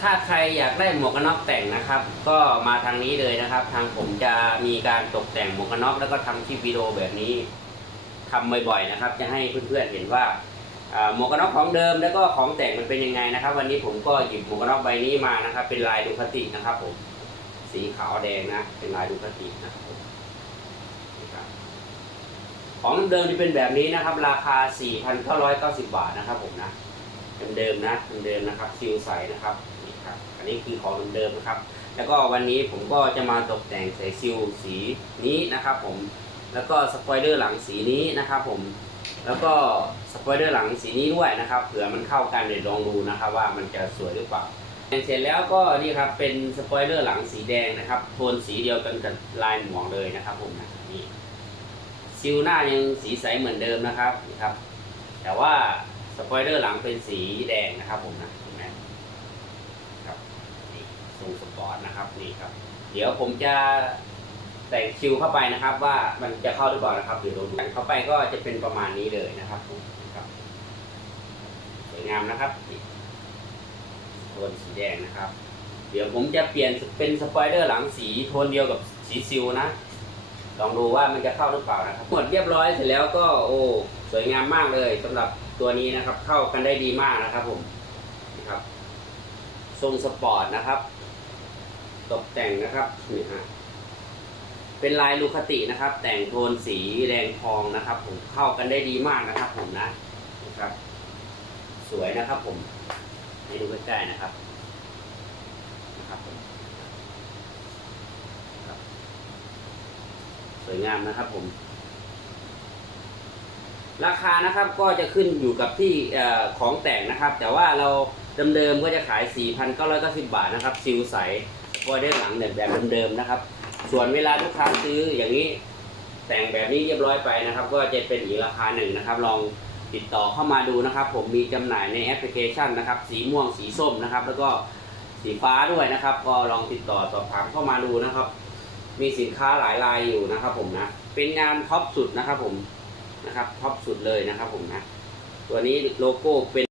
ถ้าใครอยากได้หมวกกันน็อกแต่งนะครับ ก็มาทางนี้เลยนะครับ ทางผมจะมีการตกแต่งหมวกกันน็อกแล้วก็ทำคลิปวิดีโอแบบนี้ทำบ่อยๆนะครับ จะให้เพื่อนๆเห็นว่าหมวกกันน็อกของเดิมแล้วก็ของแต่งมันเป็นยังไงนะครับ วันนี้ผมก็หยิบหมวกกันน็อกใบนี้มานะครับ เป็นลายดูคตินะครับผมสีขาวแดงนะ เป็นลายดูคตินะครับผมนี่ครับของเดิมที่เป็นแบบนี้นะครับ ราคา 4,990 บาทนะครับผมนะ เดิมๆนะเดิมๆนะครับซิลใสนะครับนี่ครับอันนี้คือของเดิมๆนะครับ แล้วก็วันนี้ผมก็จะมาตกแต่งใส่ซิลสีนี้นะครับผมแล้วก็สปอยเลอร์หลังสีนี้นะครับผมแล้วก็สปอยเลอร์หลังสีนี้ด้วยนะครับเผื่อมันเข้ากันเดี๋ยวลองดูนะครับ ว่ามันจะสวยหรือเปล่าเสร็จแล้วก็นี่ครับเป็นสปอยเลอร์หลังสีแดงนะครับโทนสีเดียวกันกับลายหมวกเลยนะครับผมนะนี่ซิลหน้ายังสีใสเหมือนเดิมนะครับนี่ครับ แต่ว่า สปอยเลอร์หลังเป็นสีแดงนะครับผมนะเห็นไหมครับนี่ทรงสปอร์ตนะครับนี่ครับ เดี๋ยวผมจะแต่งคิวเข้าไปนะครับ ว่ามันจะเข้าหรือเปล่านะครับเดี๋ยวเราดูเข้าไปก็จะเป็นประมาณนี้เลยนะครับผมครับสวยงามนะครับโทนสีแดงนะครับ เดี๋ยวผมจะเปลี่ยนเป็นสปอยเลอร์หลังสีโทนเดียวกับสีซิลนะลองดูว่ามันจะเข้าหรือเปล่านะครับหมดเรียบร้อยเสร็จแล้วก็โอ้สวยงามมากเลยสำหรับ ตัวนี้นะครับเข้ากันได้ดีมากนะครับผมนะครับทรงสปอร์ตนะครับ ตกแต่งนะครับนี่ฮะเป็นลายลูคตินะครับ แต่งโทนสีแดงทองนะครับ ผมเข้ากันได้ดีมากนะครับ ผมนะนะครับ สวยนะครับ ผมให้ดูใกล้ๆนะครับนะครับผมสวยงามนะครับผม ราคานะครับก็จะขึ้นอยู่กับที่ของแต่งนะครับ แต่ว่าเราเดิมๆก็จะขาย 4,990 บาทนะครับซิลใสก็ได้หลังแบบแบบเดิมๆนะครับ ส่วนเวลาลูกค้าซื้ออย่างนี้แต่งแบบนี้เรียบร้อยไปนะครับ ก็จะเป็นอีกราคาหนึ่งนะครับ ลองติดต่อเข้ามาดูนะครับ ผมมีจำหน่ายในแอปพลิเคชันนะครับ สีม่วงสีส้มนะครับ แล้วก็สีฟ้าด้วยนะครับ ก็ลองติดต่อสอบถามเข้ามาดูนะครับ มีสินค้าหลายรายอยู่นะครับ ผมนะเป็นงานท็อปสุดนะครับ ผม นะครับท็อปสุดเลยนะครับผมนะตัวนี้โลโก้เป็น